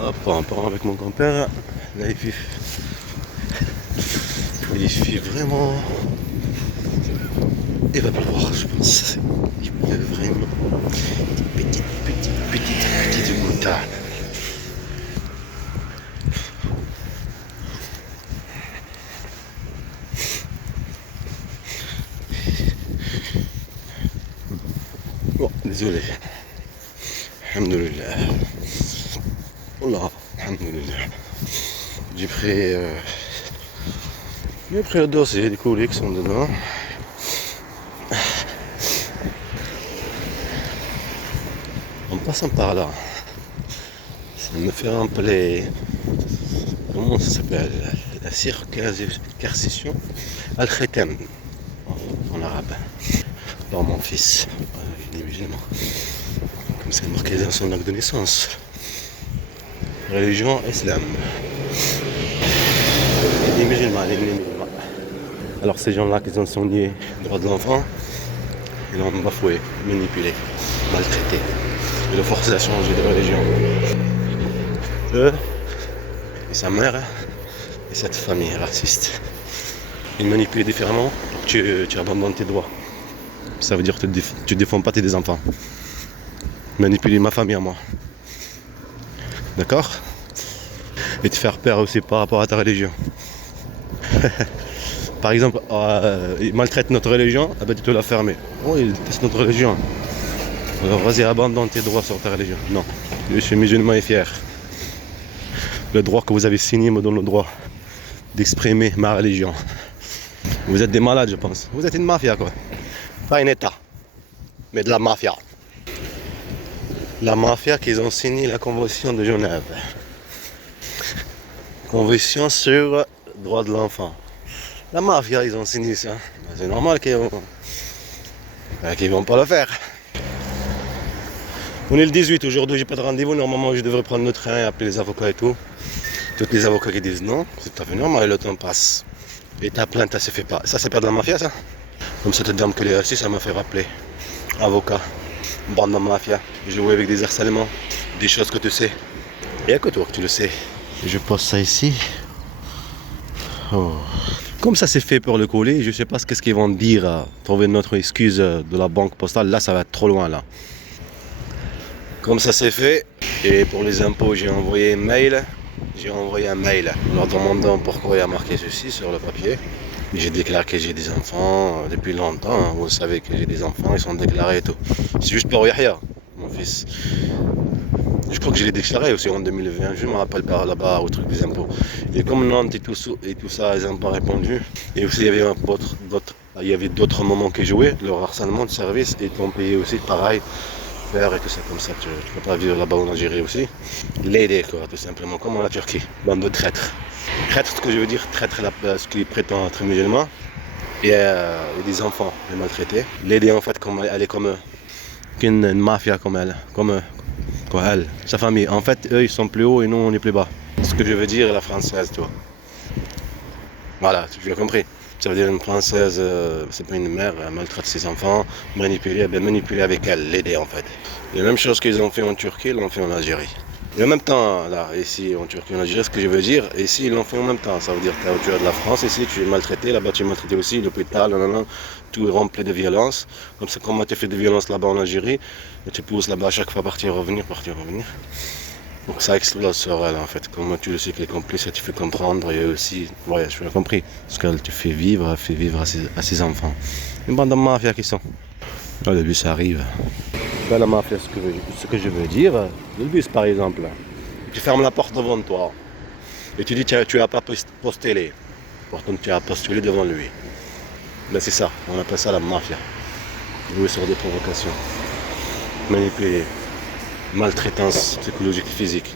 Hop, en parlant avec mon grand-père, là il fait vraiment. Il va pleuvoir, je pense. Il pleut vraiment. Petite goutte. Bon, désolé. Alhamdoulilah. Wallah, alhamdoulilah. J'ai pris le dossier, les colis qui sont dedans. En passant par là, ça me fait rappeler. Comment ça s'appelle? La circoncision al-khitam en arabe. Par mon fils. Il est musulman. Comme c'est marqué dans son acte de naissance. Religion islam. Il est musulman, Alors ces gens-là qui ont enseigné le droit de l'enfant, ils l'ont bafoué, manipulé, maltraité. Ils l'ont forcé à changer de religion. Eux et sa mère et cette famille raciste. Ils manipulent différemment pour que tu abandonnes tes droits. Ça veut dire que tu ne défends pas tes enfants. Manipuler ma famille à moi. D'accord? Et te faire peur aussi par rapport à ta religion. Par exemple, ils maltraitent notre religion, ah ben tu te l'as fermé. Oh, ils détestent notre religion. Alors vas-y, abandonne tes droits sur ta religion. Non, je suis musulman et fier. Le droit que vous avez signé me donne le droit d'exprimer ma religion. Vous êtes des malades, je pense. Vous êtes une mafia, quoi. Pas un État, mais de la mafia. La mafia qu'ils ont signé la Convention de Genève. Convention sur le droit de l'enfant. La mafia, ils ont signé ça. C'est normal qu'ils vont pas le faire. On est le 18 aujourd'hui, j'ai pas de rendez-vous. Normalement, je devrais prendre le train et appeler les avocats et tout. Tous les avocats qui disent non, c'est tout à fait normal, le temps passe. Et ta plainte, ça se fait pas. Ça, c'est pas de la mafia, ça? Comme cette dame que les assis, ça m'a fait rappeler. Avocat, bande de mafia, jouer avec des harcèlements, des choses que tu sais. Et que toi, que tu le sais. Je pose ça ici. Oh. Comme ça c'est fait pour le colis, je sais pas qu'est-ce qu'ils vont dire, trouver notre excuse de la banque postale, là ça va être trop loin là. Comme ça c'est fait, et pour les impôts j'ai envoyé un mail, leur demandant pourquoi il y a marqué ceci sur le papier. J'ai déclaré que j'ai des enfants depuis longtemps, hein. Vous savez que j'ai des enfants, ils sont déclarés et tout. C'est juste pour Yahya, mon fils. Je crois que je l'ai déclaré aussi en 2020, je me rappelle par là-bas au truc des impôts. Et comme Nantes et tout ça, ils n'ont pas répondu. Et aussi il y avait d'autres moments qui jouaient, leur harcèlement de service, et ils t'ont payé aussi pareil, faire et tout ça comme ça. Tu ne peux pas vivre là-bas en Algérie aussi. L'aider quoi, tout simplement, comme en Turquie. Bande de traîtres. Traître, ce que je veux dire, traître ce qui prétend être musulman. Et des enfants, les maltraités. L'aider en fait, comme elle est comme une mafia comme elle. Quoi, elle, sa famille. En fait, eux, ils sont plus hauts et nous, on est plus bas. Ce que je veux dire, la française, toi. Voilà, tu as compris. Ça veut dire une française, c'est pas une mère, elle maltraite ses enfants, manipuler avec elle, l'aider en fait. La même chose qu'ils ont fait en Turquie, ils l'ont fait en Algérie. Et en même temps, là, ici en Turquie, en Algérie, ce que je veux dire, ici ils l'ont fait en même temps. Ça veut dire que tu as de la France, ici tu es maltraité, là-bas tu es maltraité aussi, l'hôpital, tout est rempli de violence. Comme ça, comment tu fais de violence là-bas en Algérie, et tu pousses là-bas à chaque fois partir, revenir. Donc ça explose sur elle en fait. Comment tu le sais qu'elle est complice, elle te fait comprendre et aussi, ouais, je l'ai compris. Parce qu'elle te fait vivre, elle fait vivre à ses enfants. Une bande de mafia qui sont. Là, le bus arrive. Dans la mafia, ce que je veux dire, le bus par exemple, tu fermes la porte devant toi et tu dis tu n'as pas postulé. Pourtant tu as postulé devant lui. Mais c'est ça, on appelle ça la mafia. Jouer sur des provocations. Manipuler. Maltraitance psychologique et physique.